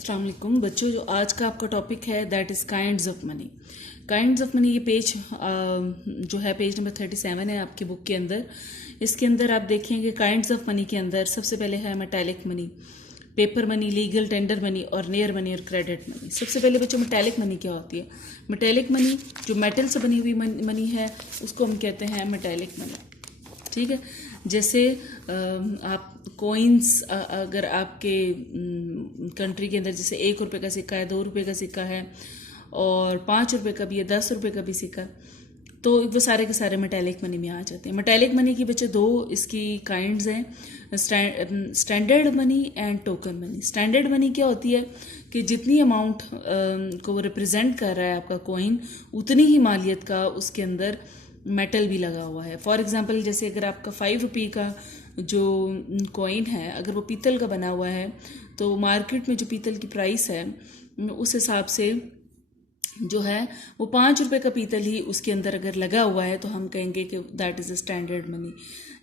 अस्सलाम वालेकुम बच्चों। जो आज का आपका टॉपिक है that is kinds of money. Kinds of money, ये पेज जो है पेज नंबर 37 है आपकी बुक के अंदर। इसके अंदर आप देखेंगे काइंड्स ऑफ मनी के अंदर सबसे पहले है metallic money, paper money, legal tender money और नियर मनी और क्रेडिट मनी। सबसे पहले बच्चों मेटालिक मनी क्या होती है? मेटालिक मनी जो मेटल से बनी हुई मनी है उसको हम कहते हैं मेटालिक मनी। ठीक है, जैसे आप कोइंस, अगर आपके कंट्री के अंदर जैसे 1 रुपये का सिक्का है, 2 रुपये का सिक्का है और 5 रुपये का भी है, 10 रुपये का भी सिक्का, तो वो सारे के सारे मेटालिक मनी में आ जाते हैं। मेटालिक मनी की बच्चे दो इसकी काइंड्स हैं, standard money and token money. Standard money क्या होती है कि जितनी अमाउंट को वो रिप्रेजेंट कर रहा है आपका कोइन, उतनी ही मालियत का उसके अंदर मेटल भी लगा हुआ है। फॉर एग्जांपल जैसे अगर आपका 5 रुपये का जो कॉइन है अगर वो पीतल का बना हुआ है तो मार्केट में जो पीतल की प्राइस है उस हिसाब से जो है वो 5 रुपये का पीतल ही उसके अंदर अगर लगा हुआ है तो हम कहेंगे कि that is a standard money.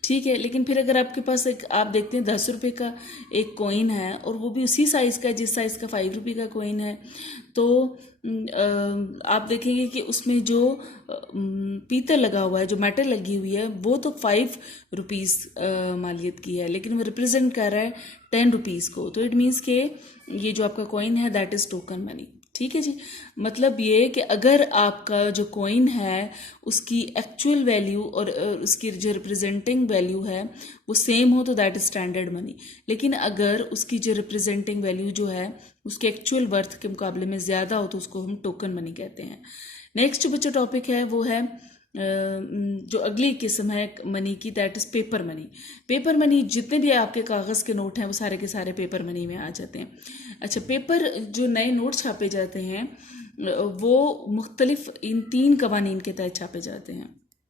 ठीक है, लेकिन फिर अगर आपके पास एक आप देखते हैं 10 रुपये का एक कॉइन है और वो भी उसी साइज़ का जिस साइज़ का 5 रुपये का कॉइन है, तो आप देखेंगे कि उसमें जो पीतल लगा हुआ है, जो मेटल लगी हुई है, वो तो 5 रुपीज़ मालियत की है, लेकिन वो रिप्रेजेंट कर रहा है 10 रुपीज़ को। तो इट मीन्स के ये जो आपका कॉइन है दैट इज़ टोकन मनी। ठीक है जी, मतलब ये कि अगर आपका जो कॉइन है उसकी एक्चुअल वैल्यू और उसकी जो रिप्रेजेंटिंग वैल्यू है वो सेम हो तो दैट इज स्टैंडर्ड मनी, लेकिन अगर उसकी जो रिप्रेजेंटिंग वैल्यू जो है उसके एक्चुअल वर्थ के मुकाबले में ज़्यादा हो तो उसको हम टोकन मनी कहते हैं। नेक्स्ट जो बच्चों टॉपिक है वो है जो अगली किस्म है मनी की, that is paper money. Paper money जितने भी आपके कागज़ के नोट हैं वो सारे के सारे पेपर मनी में आ जाते हैं। अच्छा, पेपर जो नए नोट छापे जाते हैं वो मुख्तलिफ इन 3 कवानीन के तहत छापे जाते हैं।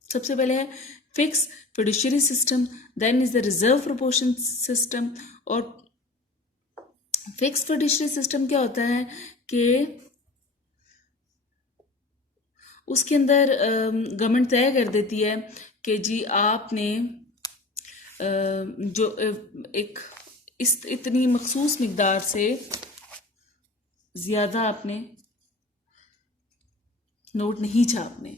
सबसे पहले है fix fiduciary system, then is the reserve proportion system. और फिक्स फिडुशियरी सिस्टम क्या होता है कि उसके अंदर गवर्नमेंट तय कर देती है कि जी आपने जो एक इतनी मखसूस मिकदार से ज़्यादा आपने नोट नहीं छापने।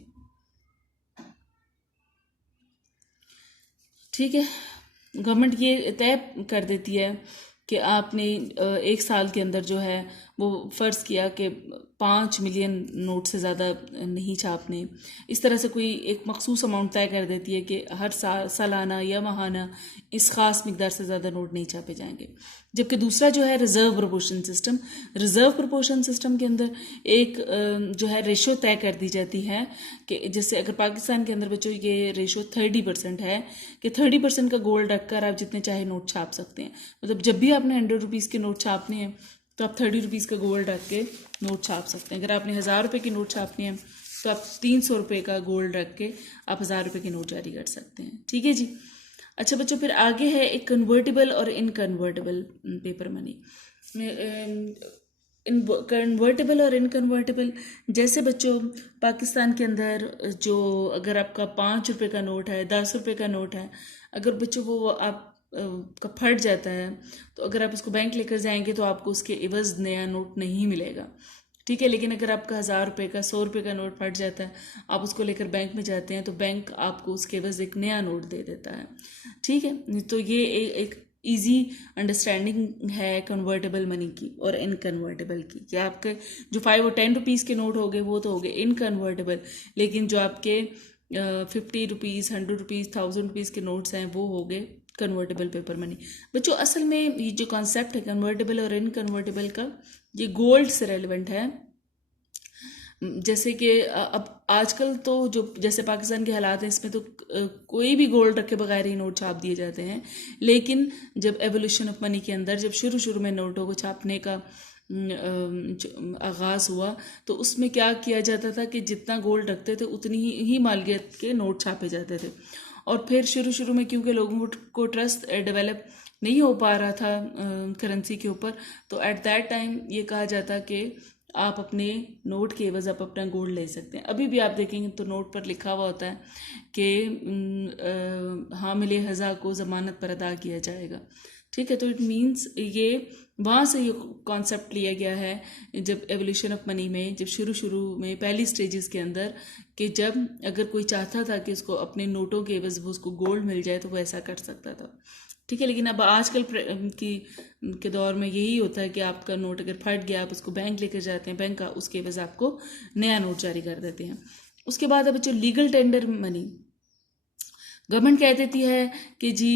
ठीक है, गवर्नमेंट ये तय कर देती है कि आपने 1 साल के अंदर जो है वो फ़र्ज़ किया कि 5 मिलियन नोट से ज़्यादा नहीं छापने। इस तरह से कोई एक मखसूस अमाउंट तय कर देती है कि हर सालाना या माहाना इस ख़ास मिकदार से ज़्यादा नोट नहीं छापे जाएंगे। जबकि दूसरा जो है reserve proportion system. Reserve proportion system के अंदर एक जो है रेशो तय कर दी जाती है कि जैसे अगर पाकिस्तान के अंदर बच्चों ये रेशो 30% है कि 30% का गोल्ड रखकर आप जितने चाहे नोट छाप सकते हैं। मतलब जब भी आपने 100 रुपीज़ के नोट छापने हैं तो आप 30 रुपीज़ का गोल्ड रख के नोट छाप सकते हैं। अगर आपने 1000 रुपये की नोट छापनी है तो आप 300 रुपये का गोल्ड रख के आप 1000 रुपये की नोट जारी कर सकते हैं। ठीक है जी। अच्छा बच्चों, फिर आगे है एक कन्वर्टेबल और इनकन्वर्टेबल पेपर मनी। कन्वर्टेबल और इनकन्वर्टेबल, जैसे बच्चों पाकिस्तान के अंदर जो अगर आपका 5 रुपये का नोट है, 10 रुपये का नोट है, अगर बच्चों वो आप का फट जाता है तो अगर आप उसको बैंक लेकर जाएंगे तो आपको उसके एवज़ नया नोट नहीं मिलेगा। ठीक है, लेकिन अगर आपका 1000 रुपये का 100 रुपये का नोट फट जाता है, आप उसको लेकर बैंक में जाते हैं तो बैंक आपको उसके एवज़ एक नया नोट दे देता है। ठीक है, तो ये एक ईजी अंडरस्टैंडिंग है कन्वर्टेबल मनी की और इनकन्वर्टेबल की। कि आपके जो 5 और 10 रुपीज़ के नोट हो गए वो तो हो गए इनकन्वर्टेबल, लेकिन जो आपके 50 रुपीज़, 100 रुपीज़, 1000 रुपीज़ के नोट्स हैं वो हो गए कन्वर्टेबल पेपर मनी। बच्चों असल में ये जो कॉन्सेप्ट है कन्वर्टेबल और इनकन्वर्टेबल का, ये गोल्ड से रेलिवेंट है। जैसे कि अब आजकल तो जो जैसे पाकिस्तान के हालात हैं इसमें तो कोई भी गोल्ड रखे बगैर ही नोट छाप दिए जाते हैं, लेकिन जब एवोल्यूशन ऑफ मनी के अंदर जब शुरू में नोटों को छापने का आगाज़ हुआ तो उसमें क्या किया जाता था कि जितना गोल्ड रखते थे उतनी ही मालियत के नोट छापे जाते थे। और फिर शुरू में क्योंकि लोगों को ट्रस्ट डेवलप नहीं हो पा रहा था करेंसी के ऊपर, तो एट दैट टाइम ये कहा जाता कि आप अपने नोट के एवज़ आप अपना गोल्ड ले सकते हैं। अभी भी आप देखेंगे तो नोट पर लिखा हुआ होता है कि हामिले हज़ा को ज़मानत पर अदा किया जाएगा। ठीक है, तो इट मीन्स ये वहाँ से ये कॉन्सेप्ट लिया गया है जब एवोल्यूशन ऑफ मनी में, जब शुरू में पहली स्टेजेस के अंदर, कि जब अगर कोई चाहता था कि उसको अपने नोटों के एवज वो उसको गोल्ड मिल जाए तो वो ऐसा कर सकता था। ठीक है, लेकिन अब आजकल के दौर में यही होता है कि आपका नोट अगर फट गया, आप उसको बैंक लेकर जाते हैं, बैंक का उसके एवज आपको नया नोट जारी कर देते हैं। उसके बाद अब जो लीगल टेंडर मनी, गवर्नमेंट कह देती है कि जी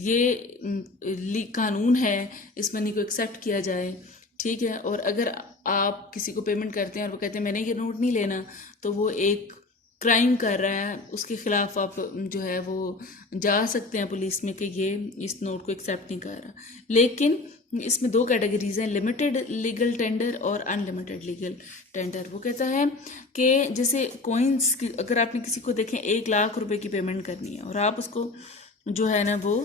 ये कानून है, इस मनी को एक्सेप्ट किया जाए। ठीक है, और अगर आप किसी को पेमेंट करते हैं और वो कहते हैं मैंने ये नोट नहीं लेना, तो वो एक क्राइम कर रहा है, उसके खिलाफ आप जो है वो जा सकते हैं पुलिस में कि ये इस नोट को एक्सेप्ट नहीं कर रहा। लेकिन इसमें दो कैटेगरीज हैं, लिमिटेड लीगल टेंडर और अनलिमिटेड लीगल टेंडर। वो कहता है कि जैसे कॉइन्स की, अगर आपने किसी को देखें 1,00,000 रुपए की पेमेंट करनी है और आप उसको जो है ना वो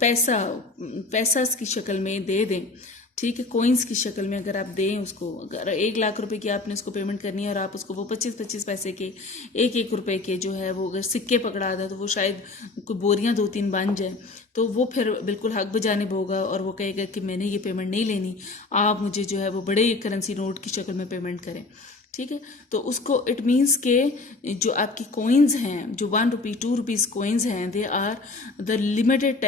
पैसा की शक्ल में दे दें। ठीक है, कॉइन्स की शक्ल में अगर आप दें उसको, अगर 1,00,000 रुपए की आपने उसको पेमेंट करनी है और आप उसको वो 25-25 पैसे के, 1-1 रुपए के जो है वो अगर सिक्के पकड़ा दें तो वो शायद कोई बोरियां 2-3 बन जाए, तो वो फिर बिल्कुल हक बजानिब होगा और वो कहेगा कि मैंने ये पेमेंट नहीं लेनी, आप मुझे जो है वो बड़े करेंसी नोट की शक्ल में पेमेंट करें। ठीक है, तो उसको इट मीन्स के जो आपकी कॉइन्स हैं, जो 1 रुपी 2 रुपीज़ कॉइन्स हैं, they are the limited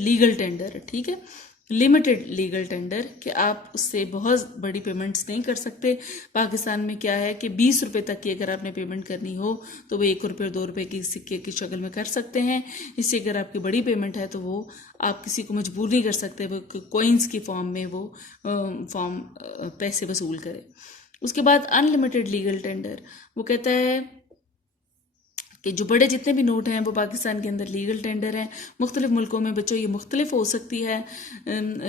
legal tender. ठीक है, लिमिटेड लीगल टेंडर, कि आप उससे बहुत बड़ी पेमेंट्स नहीं कर सकते। पाकिस्तान में क्या है कि 20 रुपये तक की अगर आपने पेमेंट करनी हो तो वो 1 रुपये और 2 रुपये की सिक्के की शक्ल में कर सकते हैं। इससे अगर आपकी बड़ी पेमेंट है तो वो आप किसी को मजबूर नहीं कर सकते वो कॉइन्स की फॉर्म में वो पैसे वसूल करे। उसके बाद अनलिमिटेड लीगल टेंडर, वो कहता है कि जो बड़े जितने भी नोट हैं वो पाकिस्तान के अंदर लीगल टेंडर हैं। मुख्तलिफ मुल्कों में बच्चों ये मुख्तलिफ हो सकती है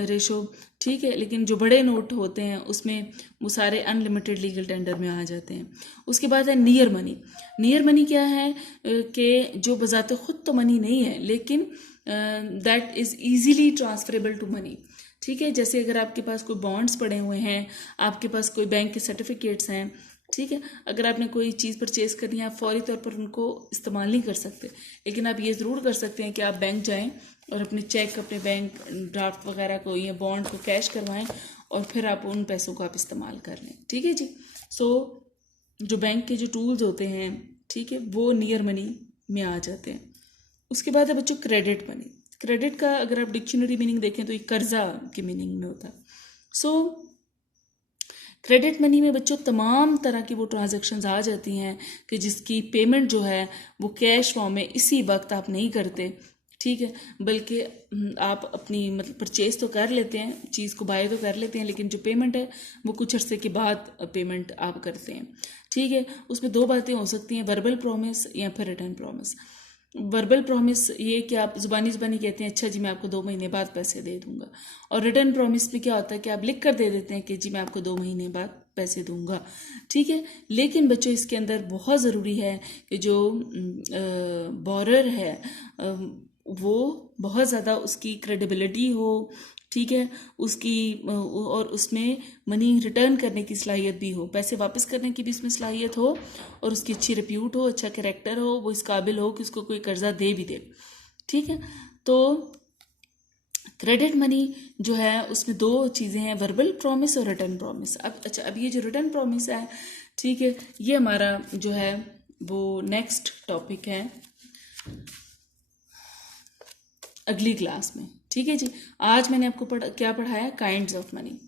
रेशो। ठीक है, लेकिन जो बड़े नोट होते हैं उसमें वो सारे अनलिमिटेड लीगल टेंडर में आ जाते हैं। उसके बाद है नियर मनी। नियर मनी क्या है कि जो बजाते खुद तो मनी नहीं है, लेकिन that is easily transferable to money. ठीक है, जैसे अगर आपके पास कोई बॉन्ड्स पड़े हुए हैं, आपके पास कोई बैंक के सर्टिफिकेट्स हैं, ठीक है, अगर आपने कोई चीज़ परचेज करनी है, आप फौरी तौर पर उनको इस्तेमाल नहीं कर सकते, लेकिन आप ये ज़रूर कर सकते हैं कि आप बैंक जाएं और अपने चेक, अपने बैंक ड्राफ्ट वगैरह को या बॉन्ड को कैश करवाएं और फिर आप उन पैसों को आप इस्तेमाल कर लें। ठीक है जी, सो जो बैंक के जो टूल्स होते हैं, ठीक है, वो नियर मनी में आ जाते हैं। उसके बाद है बच्चों क्रेडिट मनी। क्रेडिट का अगर आप डिक्शनरी मीनिंग देखें तो ये कर्जा के मीनिंग में होता है। सो क्रेडिट मनी में बच्चों तमाम तरह की वो ट्रांजैक्शंस आ जाती हैं कि जिसकी पेमेंट जो है वो कैश फॉर्म में इसी वक्त आप नहीं करते। ठीक है, बल्कि आप अपनी मतलब परचेज तो कर लेते हैं, चीज़ को बाय तो कर लेते हैं, लेकिन जो पेमेंट है वो कुछ अरसे के बाद पेमेंट आप करते हैं। ठीक है, उसमें दो बातें हो सकती हैं, वर्बल प्रॉमिस या फिर रिटर्न प्रॉमिस। वर्बल प्रॉमिस ये कि आप ज़ुबानी कहते हैं अच्छा जी मैं आपको 2 महीने बाद पैसे दे दूंगा, और रिटर्न प्रॉमिस में क्या होता है कि आप लिख कर दे देते हैं कि जी मैं आपको 2 महीने बाद पैसे दूंगा। ठीक है, लेकिन बच्चों इसके अंदर बहुत ज़रूरी है कि जो बोरर है वो बहुत ज़्यादा उसकी क्रेडिबिलिटी हो। ठीक है, उसकी और उसमें मनी रिटर्न करने की सलाहियत भी हो, पैसे वापस करने की भी इसमें सलाहियत हो, और उसकी अच्छी रिप्यूट हो, अच्छा कैरेक्टर हो, वो इस काबिल हो कि उसको कोई कर्जा दे भी दे। ठीक है, तो क्रेडिट मनी जो है उसमें 2 चीज़ें हैं, वर्बल प्रॉमिस और रिटर्न प्रॉमिस। अब ये जो रिटर्न प्रॉमिस है, ठीक है, ये हमारा जो है वो नेक्स्ट टॉपिक है अगली क्लास में। ठीक है जी, आज मैंने आपको क्या पढ़ाया, काइंड्स ऑफ मनी।